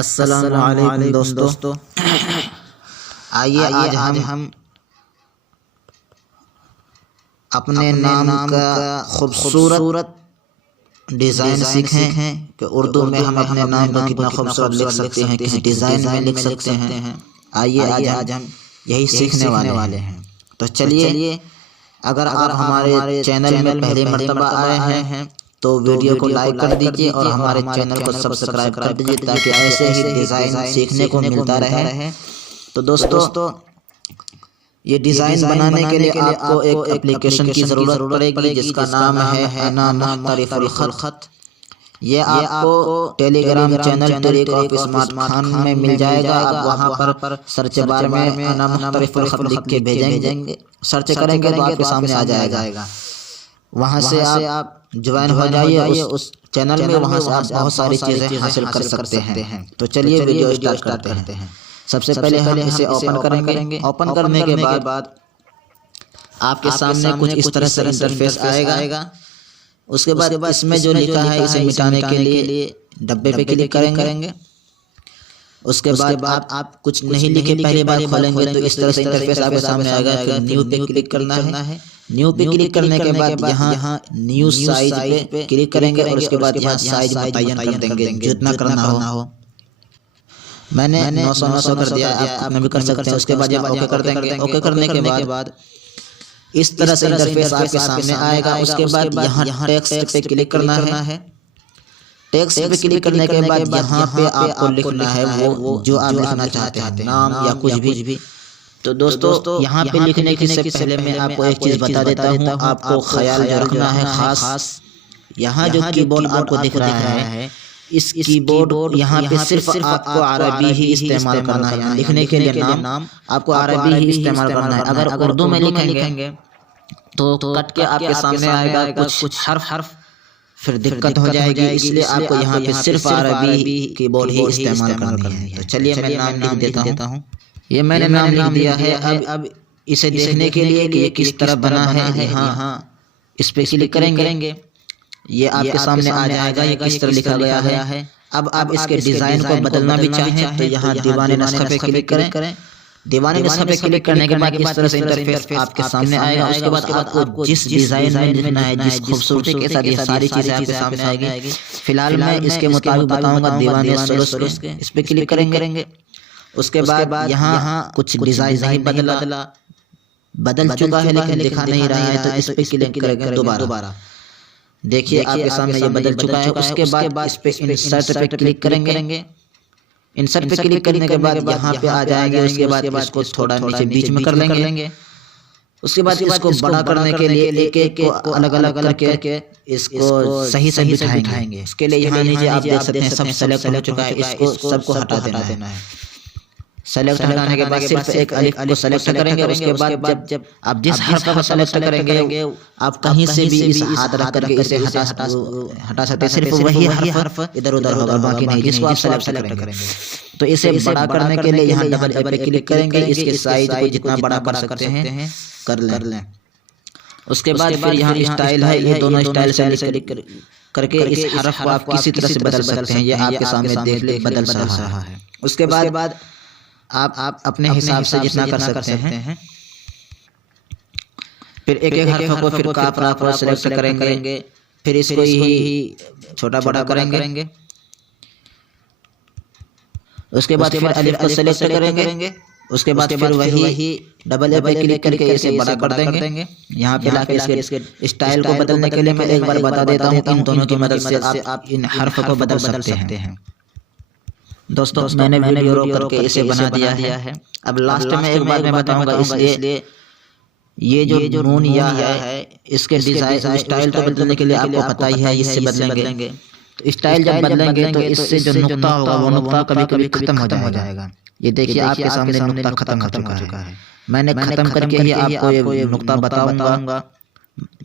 अस्सलामु अलैकुम दोस्तों। आइए आज हम अपने नाम का खूबसूरत डिज़ाइन सीखें कि उर्दू में हम अपने नाम को कितना खूबसूरत लिख सकते हैं, किस डिज़ाइन में लिख सकते हैं। आइए आज हम यही सीखने वाले हैं। तो चलिए, अगर आप हमारे चैनल में पहली मर्तबा आए हैं तो वीडियो को लाइक कर दीजिए और हमारे चैनल को सब्सक्राइब कर दीजिए ताकि ऐसे ही डिज़ाइन सीखने को मिलता रहे। तो दोस्तों, ये डिज़ाइन बनाने के लिए आपको एक एप्लीकेशन की ज़रूरत पड़ेगी जिसका नाम है अना मुख्तरिफुल ख़त। ये आपको टेलीग्राम चैनल तरीक ऑफ स्मार्ट खान में मिल जाएगा। आप वहाँ पर सर्च बार में अना मुख्तरिफुल ख़त लिख के भेजेंगे, सर्च करेंगे तो आपके सामने आ जाएगा। वहाँ से आप ज्वाइन हो जाइए उस चैनल में। वहाँ से आप बहुत सारी चीज़ें हासिल कर सकते हैं। तो चलिए वीडियो स्टार्ट करते हैं। सबसे पहले हम इसे ओपन करेंगे। ओपन करने के बाद आपके सामने कुछ इस तरह से इंटरफेस आएगा। उसके बाद इसमें जो लिखा है इसे मिटाने के लिए डब्बे पे क्लिक करेंगे। उसके बाद आप कुछ नहीं लिखे पहली बार खोलेंगे तो इस तरह से इंटरफेस आपके सामने आएगा कि न्यू पे क्लिक करना है। न्यू पे क्लिक करने के बाद यहाँ न्यू साइज पे क्लिक करेंगे और उसके बाद यहाँ साइज मुतय्यन कर देंगे जितना करना हो। मैंने 900 कर दिया, आप कितना भी कर सकते हैं। उसके बाद यहाँ ओके कर देंगे। ओके करने के बाद इस तरह से इंटरफेस आपके सामने आएगा। उसके बाद यहाँ टेक्स्ट पे क्लिक करना है। टेक्स्ट पे क्लिक करने के बाद यहाँ पे आपको लिखना है वो जो आप लिखना चाहते हैं, नाम या कुछ भी। तो दोस्तों, यहाँ पे लिखने से पहले मैं आपको एक चीज़ बता देता हूँ। आपको ख्याल रखना है खास, यहाँ जो कीबोर्ड आपको दिख रहा है इस कीबोर्ड यहाँ पे सिर्फ आपको अरबी ही इस्तेमाल करना है। लिखने के लिए नाम आपको अरबी ही इस्तेमाल करना है। अगर उर्दू में लिखेंगे तो कट के आपके सामने आएगा कुछ हर्फ, फिर दिक्कत हो जाएगी। इसलिए आपको यहाँ पे सिर्फ अरबी कीबोर्ड ही इस्तेमाल करनी है। तो चलिए मैं नाम लिख देता हूँ। ये मैंने नाम लिख दिया है। अब इसे देखने के लिए कि ये किस तरह बना है, यहाँ इस पे क्लिक करेंगे। ये आपके सामने आ जाएगा ये किस तरह लिखा गया है। अब आप इसके डिज़ाइन को बदलना भी चाहें तो यहाँ दीवाने नस्ख़ पे क्लिक करें। दीवाने नस्ख़ पे क्लिक करने के बाद इस तरह से इंटरफेस आपके सामने आएगा। उसके बाद आपको जिस डिज़ाइन में लिखना है, जिस खूबसूरती के साथ, ये सारी चीज़ें आपके सामने आएगी। फिलहाल मैं इसके मुताबिक बताऊँगा दीवाने सलूस के। इस पे क्लिक करेंगे। उसके बाद यहाँ कुछ डिज़ाइन नहीं बदल चुका है लेकिन दिखा नहीं रहा है, तो इस पे क्लिक करेंगे दोबारा। देखिए आपके सामने ये बदल चुका है। उसके बाद इस पे इंसर्ट पे क्लिक करेंगे। इंसर्ट पे क्लिक करने के बाद यहाँ पे आ जाएंगे। उसके बाद इसको थोड़ा नीचे बीच में कर लेंगे। उसके बाद इसको बड़ा करने के लिए एक को अलग करके इसको सही बिठाएंगे। इसके लिए यहाँ नीचे आप देख सकते हैं सब सेलेक्ट हो चुका है। इसको सबको हटा देना है। सेलेक्ट हटाने के बाद सिर्फ एक अलिफ को सेलेक्ट करेंगे। उसके बाद जब आप जिस हर्फ को सेलेक्ट करेंगे आप कहीं से भी इस हाथ रख करके इसे हटा सकते हैं। सिर्फ वही हर्फ इधर उधर होगा, बाकी नहीं, जिसको आप सेलेक्ट करेंगे। तो इसे बड़ा करने के लिए यहाँ डबल पे क्लिक करेंगे। इसके साइज को जितना बड़ा कर सकते हैं कर लें। उसके बाद फिर यहाँ स्टाइल है, ये दोनों स्टाइल से करके इस हर्फ को आप किसी तरह से बदल सकते हैं। ये आपके सामने देख ले बदल रहा है। उसके बाद आप अपने हिसाब से जितना कर सकते हैं। फिर एक हर्फ को फिर काफ राफ सेलेक्ट करेंगे। फिर इसको ही छोटा बड़ा करेंगे। उसके बाद फिर अलिफ को सेलेक्ट करेंगे। उसके बाद फिर वही डबल ए पे क्लिक करके इसे बड़ा कर देंगे। यहाँ पे लाके इसके स्टाइल को बदलने के लिए मैं एक बार बता देता हूँ। इन दोनों की मदद से आप इन हर्फ को बदल सकते हैं। दोस्तों, मैंने वीडियो रोक करके इसे बना दिया है। अब लास्ट में एक बार मैं बताऊंगा, इसलिए ये जो नून या है इसके डिजाइन स्टाइल को बदलने के लिए आपको पता ही है इससे बदलेंगे। तो स्टाइल जब बदलेंगे तो इससे जो नुक्ता होगा वो नुक्ता कभी खत्म हो जाएगा। ये देखिए आपके सामने नुक्ता खत्म हो चुका है। मैंने खत्म करके ही आपको ये नुक्ता बताऊंगा,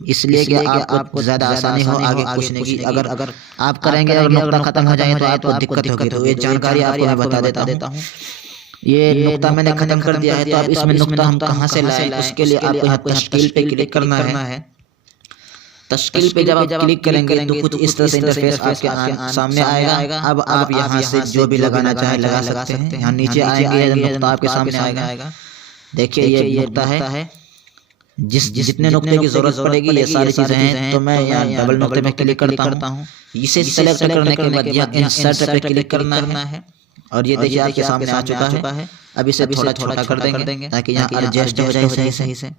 इसलिए कि आपको ज़्यादा आसानी हो आगे पूछने की। अगर आप करेंगे और नुक्ता खत्म हो जाए तो आपको दिक्कत होगी। तो ये जानकारी आपको मैं बता देता हूँ। ये नुक्ता मैंने खत्म कर दिया है। तो अब इसमें नुक्ता हम कहाँ से लाएं, उसके लिए आपको यहाँ तश्कील पे क्लिक करना है। तश्कील पे जब आप क्लिक करेंगे तो कुछ इस तरह से इंटरफेस आपके सामने आएगा। अब आप यहाँ से जो भी लगाना चाहे लगा सकते हैं। यहाँ नीचे आएंगे नुक्ता आपके सामने आएगा। देखिए ये नुक्ता है, जितने नुक्ते की जरूरत पड़ेगी ये सारी चीजें हैं। तो मैं यहाँ डबल नुक्ते में क्लिक करता हूँ। इसे सेलेक्ट करने के बाद यहाँ इंसर्ट पे क्लिक करना है और ये देखिए आपके सामने आ चुका है। अब इसे थोड़ा छोटा कर देंगे ताकि यहाँ एडजस्ट हो जाए सही से।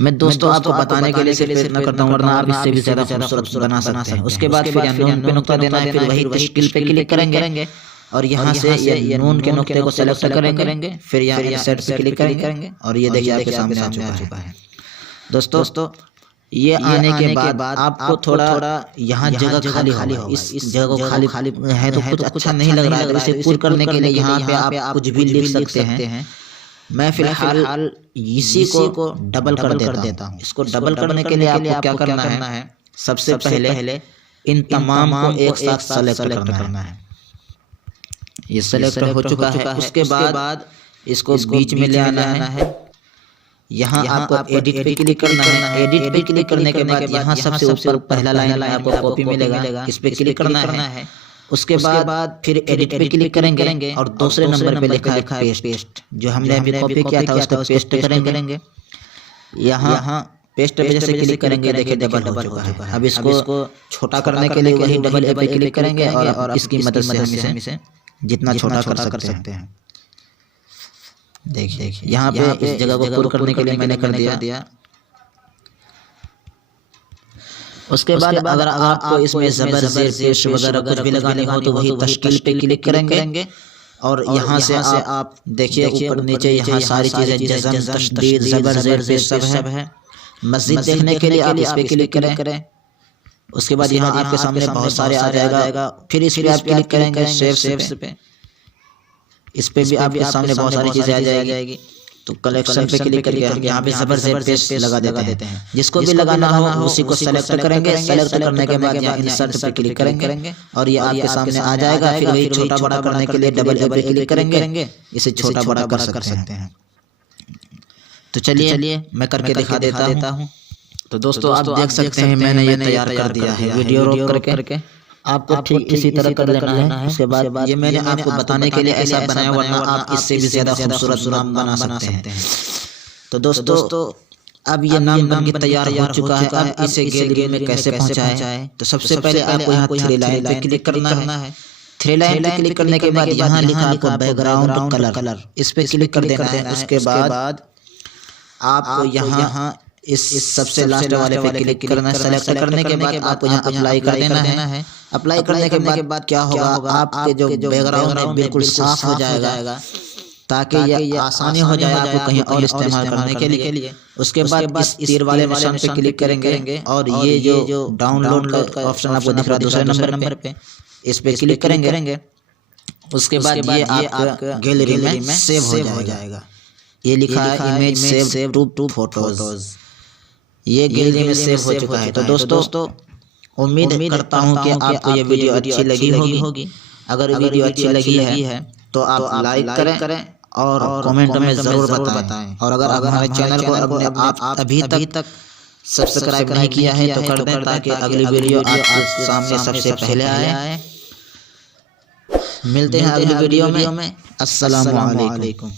मैं दोस्तों आपको बताने के लिए प्रयत्न करता हूँ, वरना आप इससे भी ज्यादा खूबसूरत बना सकते हैं। उसके बाद फिर यहाँ नून पे नुक्ता देना है, फिर वही तश्कील पे क्लिक करेंगे और यहाँ से ये नून के नुक्ते को सेलेक्ट करेंगे। फिर यहाँ इंसर्ट पे क्लिक करेंगे और ये देखिए आपके सामने आ चुका है। दोस्तों ये आने के बाद आपको थोड़ा यहाँ जगह खाली हो, इस जगह को खाली है तो कुछ अच्छा नहीं लग रहा है। तो इसे पूर्ण करने के लिए यहाँ पे आप कुछ भी लिख सकते हैं। मैं फिलहाल इसी को डबल कर देता हूँ। इसको डबल करने के लिए आपको क्या करना है, सबसे पहले इन तमाम को एक साथ सेलेक्ट करना है। ये सेलेक्ट हो चुका है। उसके बाद इसको बीच में ले आना है। यहाँ आपको एडिट पे क्लिक करना है। एडिट पे क्लिक करने के बाद यहाँ सबसे ऊपर पहला लाइन आपको कॉपी मिलेगा, इस पे क्लिक करना है। उसके बाद फिर एडिट पे क्लिक करेंगे और दूसरे नंबर पे लिखा है पेस्ट, जो हमने अभी कॉपी किया था उसको पेस्ट करेंगे। यहाँ पेस्ट पे जैसे क्लिक करेंगे देखिए डबल हो चुका है। अब इसको छोटा करने के लिए वही डबल पे क्लिक करेंगे और इसकी मदद से हम इसे जितना छोटा कर सकते हैं। देखिए यहाँ पे इस जगह को पूरा करने के लिए मैंने कर दिया। उसके बाद अगर आपको इसमें ज़बर ज़ेर पेश वगैरह कुछ भी लगाने हो तो वही तश्कील पे क्लिक करेंगे और यहाँ से आप देखिए ऊपर नीचे यहाँ सारी चीज़ें जज़म तशदीद ज़बर ज़ेर पेश सब है। मस्जिद देखने के लिए आप इस पे क्लिक करें। उसके बाद यहाँ आपके सामने बहुत सारे आ जाएगा। फिर इस पे आप क्लिक करेंगे सेव पे। इस पे भी आपके सामने बहुत सारी चीजें आ जाएगी। तो कलेक्शन पे क्लिक करके हम यहाँ पे ज़बर ज़ेर पेस्ट लगा देते हैं। जिसको भी लगाना हो उसी को सेलेक्ट करेंगे। सेलेक्ट करने के बाद यहाँ इंसर्ट पे क्लिक करेंगे और ये आपके सामने आ जाएगा। फिर वही छोटा बड़ा करने के लिए डबल पे क्लिक करेंगे, इसे छोटा बड़ा कर सकते हैं। तो चलिए मैं करके दिखा देता हूँ। तो दोस्तों आप देख सकते हैं मैंने ये तैयार कर दिया है। वीडियो रोक करके आपको ठीक इसी तरह कर लेना है। उसके बाद ये मैंने आपको बताने के लिए ऐसा बनाया, वरना आप इससे भी ज्यादा खूबसूरत नाम बना सकते हैं। तो दोस्तों अब ये नाम बन के तैयार हो चुका है। अब इसे गैलरी में कैसे पहुंचाएं? तो सबसे पहले आपको यहाँ थ्री लाइन पे क्लिक करना है। थ्री लाइन पे क्लिक करने के बाद यहाँ लिखा आपको बैकग्राउंड कलर, इस पे क्लिक कर देना है। उसके बाद आपको यहाँ इस सबसे लास्ट वाले पे क्लिक करना है। सेलेक्ट करने के बाद आपको यहाँ अप्लाई कर देना है। अप्लाई करने के बाद क्या होगा, आपके जो बैकग्राउंड है बिल्कुल साफ हो जाएगा, ताकि ये आसानी हो जाए आपको कहीं और इस्तेमाल करने के लिए। उसके बाद इस तीर वाले निशान पे क्लिक करेंगे और ये जो डाउनलोड का ऑप्शन आपको दिख रहा है दूसरे नंबर पे, इस पे क्लिक करेंगे। उसके बाद ये आपका गैलरी में सेव हो जाएगा। ये लिखा है इमेज सेव टू फोटोज। ये गैलरी में सेव हो चुका है। तो दोस्तों उम्मीद करता हूँ कि आपको ये वीडियो अच्छी लगी होगी। अगर वीडियो अच्छी लगी है तो आप लाइक करें और कमेंट में ज़रूर बताएं। और अगर हमारे चैनल को आप अभी तक सब्सक्राइब नहीं किया है तो कर दें, ताकि अगली वीडियो आपके सामने सबसे पहले आए। मिलते हैं अगली वीडियो में। अस्सलाम वालेकुम।